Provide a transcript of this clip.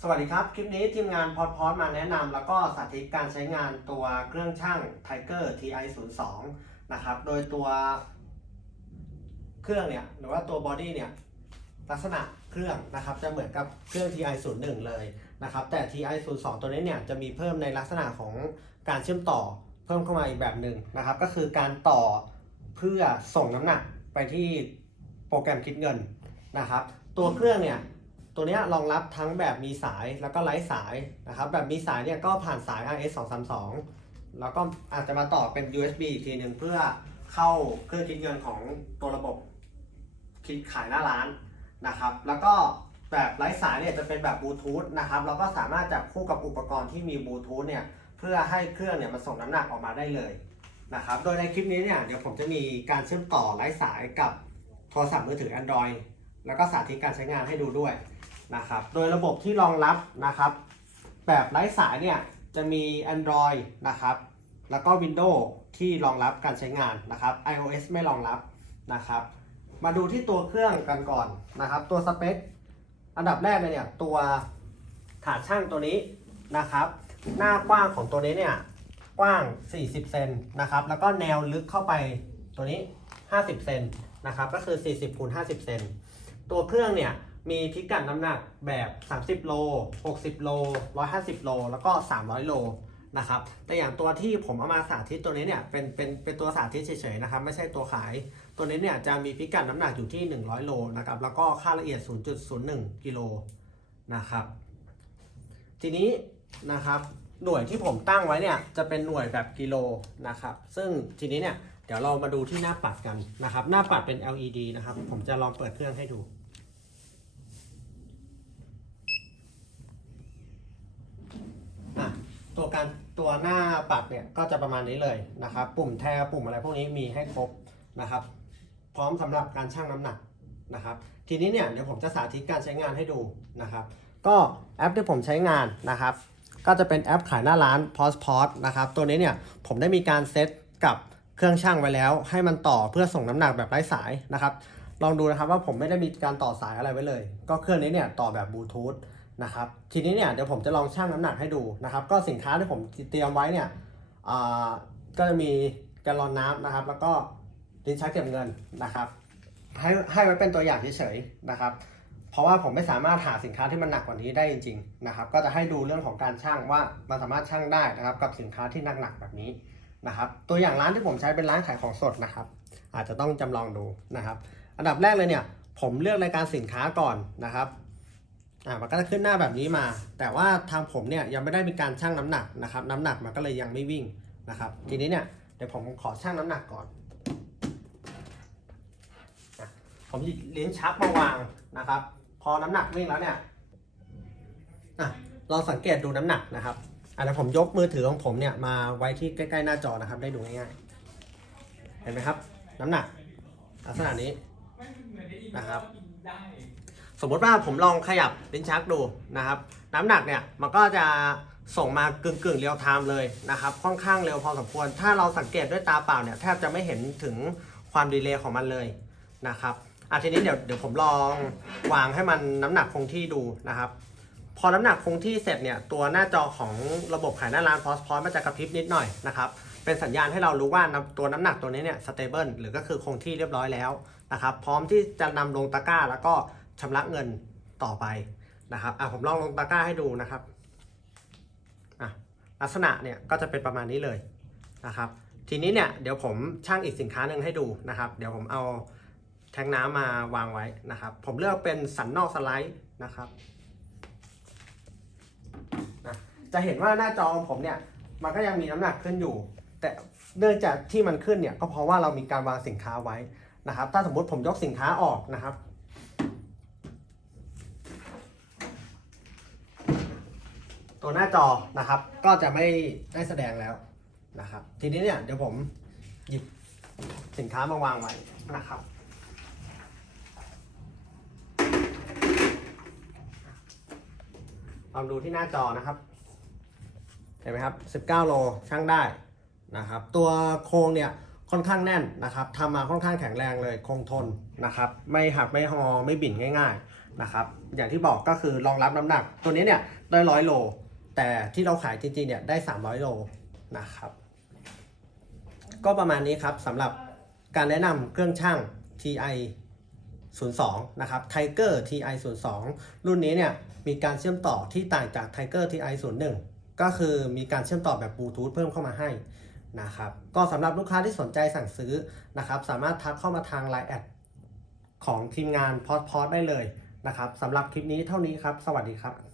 สวัสดีครับ คลิปนี้ทีมงานพอดพอดมาแนะนำแล้วก็สาธิตการใช้งานตัวเครื่องช่าง Tiger TI 0 2นะครับ โดยตัวเครื่องเนี่ยหรือว่าตัวบอดี้เนี่ยลักษณะเครื่องนะครับจะเหมือนกับเครื่อง TI 0 1เลยนะครับแต่ TI 0 2ตัวนี้เนี่ยจะมีเพิ่มในลักษณะของการเชื่อมต่อเพิ่มเข้ามาอีกแบบหนึ่งนะครับก็คือการต่อเพื่อส่งน้ำหนักไปที่โปรแกรมคิดเงินนะครับตัวเครื่องเนี่ย ตัวนี้รองรับทั้งแบบมีสายแล้วก็ไร้สายนะครับ แบบมีสายเนี่ยก็ผ่านสาย RS 2 3 2แล้วก็อาจจะมาต่อเป็น USB อีกทีหนึ่งเพื่อเข้าเครื่องคิดเงินของตัวระบบคิดขายหน้าร้านนะครับ แล้วก็แบบไร้สายเนี่ยจะเป็นแบบบลูทูธนะครับเราก็สามารถจับคู่กับอุปกรณ์ที่มีบลูทูธเนี่ยเพื่อให้เครื่องเนี่ยมันส่งน้ำหนักออกมาได้เลยนะครับ โดยในคลิปนี้เนี่ยเดี๋ยวผมจะมีการเชื่อมต่อไร้สายกับโทรศัพท์มือถือ Android แล้วก็สาธิตการใช้งานให้ดูด้วย นะครับ โดยระบบที่รองรับนะครับ แบบไร้สายเนี่ยจะมี Android นะครับ แล้วก็ Windows ที่รองรับการใช้งานนะครับ iOS ไม่รองรับนะครับ มาดูที่ตัวเครื่องกันก่อนนะครับ ตัวสเปคอันดับแรกเลยเนี่ยตัวฐานช่างตัวนี้นะครับ หน้ากว้างของตัวนี้เนี่ยกว้าง 40 เซนนะครับ แล้วก็แนวลึกเข้าไปตัวนี้ 50 เซนนะครับ ก็คือ 40คูณ50 เซน ตัวเครื่องเนี่ย มีพิกัดน้ำหนักแบบ 30 โล 60 โล 150 โล แล้วก็ 300 โลนะครับ แต่อย่างตัวที่ผมเอามาสาธิตตัวนี้เนี่ยเป็นเป็นเป็นตัวสาธิตเฉยๆนะครับ ไม่ใช่ตัวขาย ตัวนี้เนี่ยจะมีพิกัดน้ำหนักอยู่ที่ 100 โลนะครับ แล้วก็ค่าละเอียด 0.01 กิโลนะครับ ทีนี้นะครับหน่วยที่ผมตั้งไว้เนี่ยจะเป็นหน่วยแบบกิโลนะครับ ซึ่งทีนี้เนี่ยเดี๋ยวเรามาดูที่หน้าปัดกันนะครับ หน้าปัดเป็น LED นะครับ ผมจะลองเปิดเครื่องให้ดู อะ ตัวหน้าปัดเนี่ยก็จะประมาณนี้เลยนะครับ ปุ่มแทปุ่มอะไรพวกนี้มีให้ครบนะครับ พร้อมสำหรับการชั่งน้ำหนักนะครับ ทีนี้เนี่ยเดี๋ยวผมจะสาธิตการใช้งานให้ดูนะครับ ก็แอปที่ผมใช้งานนะครับ ก็จะเป็นแอปขายหน้าร้าน p o s p o s นะครับ ตัวนี้เนี่ยผมได้มีการเซตกับเครื่องช่างไว้แล้ว ให้มันต่อเพื่อส่งน้ำหนักแบบไร้สายนะครับ ลองดูนะครับว่าผมไม่ได้มีการต่อสายอะไรไว้เลย ก็เครื่องนี้เนี่ยต่อแบบบลูทูธ นะครับทีนี้เนี่ยเดี๋ยวผมจะลองชั่งน้ำหนักให้ดูนะครับ ก็สินค้าที่ผมเตรียมไว้เนี่ยก็จะมีแกลลอนน้ำนะครับ แล้วก็ลิ้นชักเก็บเงินนะครับ ให้ให้ไว้เป็นตัวอย่างเฉยๆนะครับ เพราะว่าผมไม่สามารถหาสินค้าที่มันหนักกว่านี้ได้จริงๆนะครับ ก็จะให้ดูเรื่องของการชั่งว่ามันสามารถชั่งได้นะครับ กับสินค้าที่หนักๆแบบนี้นะครับ ตัวอย่างร้านที่ผมใช้เป็นร้านขายของสดนะครับ อาจจะต้องจำลองดูนะครับ อันดับแรกเลยเนี่ยผมเลือกรายการสินค้าก่อนนะครับ อ่ามันก็จะขึ้นหน้าแบบนี้มา แต่ว่าทางผมเนี่ยยังไม่ได้มีการชั่งน้ำหนักนะครับ น้ำหนักมันก็เลยยังไม่วิ่งนะครับ ทีนี้เนี่ยเดี๋ยวผมขอชั่งน้ำหนักก่อน ผมหยิบลิ้นชักมาวางนะครับ พอน้ำหนักวิ่งแล้วเนี่ยอะลองสังเกตดูน้ำหนักนะครับอะเดี๋ยวผมยกมือถือของผมเนี่ยมาไว้ที่ใกล้ๆหน้าจอนะครับ ได้ดูง่ายๆ เห็นไหมครับ น้ำหนักลักษณะนี้นะครับ สมมติว่าผมลองขยับลิ้นชักดูนะครับ น้ำหนักเนี่ยมันก็จะส่งมากึ่งกึ่งเรียลไทม์เลยนะครับ ค่อนข้างเร็วพอสมควร ถ้าเราสังเกตด้วยตาเปล่าเนี่ยแทบจะไม่เห็นถึงความดีเลย์ของมันเลยนะครับอะทีนี้เดี๋ยวเดี๋ยวผมลองวางให้มันน้ำหนักคงที่ดูนะครับ พอน้ำหนักคงที่เสร็จเนี่ยตัวหน้าจอของระบบขายหน้าร้านพอสพอสมันจะกระพริบนิดหน่อยนะครับเป็นสัญญาณให้เรารู้ว่านำตัวน้ำหนักตัวนี้เนี่ยสเตเบิลหรือก็คือคงที่เรียบร้อยแล้วนะครับ พร้อมที่จะนำลงตะกร้าแล้วก็ ชำระเงินต่อไปนะครับอะผมลองลงตะกร้าให้ดูนะครับอะลักษณะเนี่ยก็จะเป็นประมาณนี้เลยนะครับ ทีนี้เนี่ยเดี๋ยวผมช่างอีกสินค้าหนึ่งให้ดูนะครับ เดี๋ยวผมเอาแทงน้ำมาวางไว้นะครับ ผมเลือกเป็นสันนอกสไลด์นะครับนะจะเห็นว่าหน้าจอของผมเนี่ยมันก็ยังมีน้ำหนักขึ้นอยู่ แต่เนื่องจากที่มันขึ้นเนี่ยก็เพราะว่าเรามีการวางสินค้าไว้นะครับ ถ้าสมมติผมยกสินค้าออกนะครับ ตัวหน้าจอนะครับ ก็จะไม่ได้แสดงแล้วนะครับ ทีนี้เนี่ยเดี๋ยวผมหยิบสินค้ามาวางไว้นะครับ ลองดูที่หน้าจอนะครับ เห็นไหมครับ 19 โลช่างได้นะครับ ตัวโครงเนี่ยค่อนข้างแน่นนะครับทำมาค่อนข้างแข็งแรงเลยคงทนนะครับ ไม่หักไม่หอไม่บิ่นง่าย ๆนะครับ อย่างที่บอกก็คือรองรับน้ำหนัก ตัวนี้เนี่ยได้ร้อยโล แต่ที่เราขายจริงๆเนี่ยได้ 300 โลนะครับ ก็ประมาณนี้ครับสำหรับการแนะนำเครื่องช่าง TI 02 นะครับ Tiger TI 02 รุ่นนี้เนี่ยมีการเชื่อมต่อที่ต่างจาก Tiger TI 01 ก็คือมีการเชื่อมต่อแบบบลูทูธเพิ่มเข้ามาให้นะครับ ก็สำหรับลูกค้าที่สนใจสั่งซื้อนะครับ สามารถทักเข้ามาทาง Line แอดของทีมงานพอดพอดได้เลยนะครับสำหรับคลิปนี้เท่านี้ครับ สวัสดีครับ